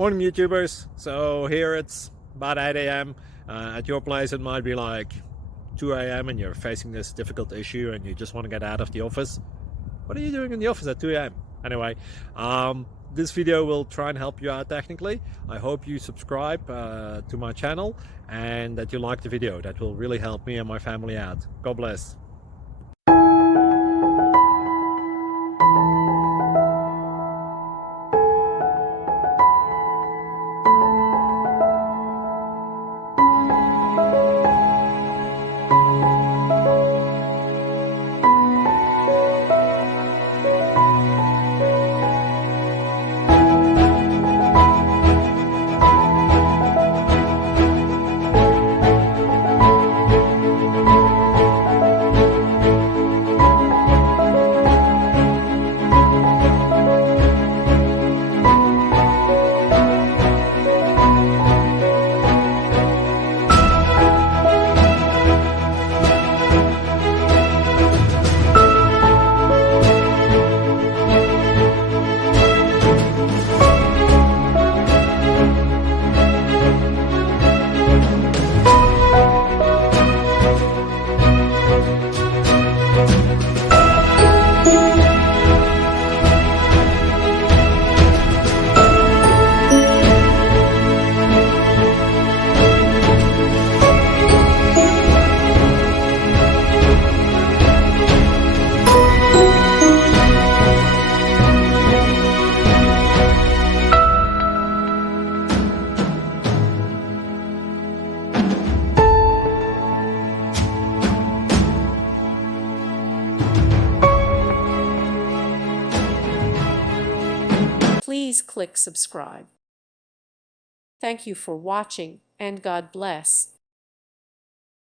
Morning YouTubers. So here it's about 8 a.m. At your place it might be like 2 a.m. and you're facing this difficult issue and you just want to get out of the office. What are you doing in the office at 2 a.m.? Anyway, this video will try and help you out technically. I hope you subscribe to my channel and that you like the video. That will really help me and my family out. God bless. Please click subscribe. Thank you for watching, and God bless.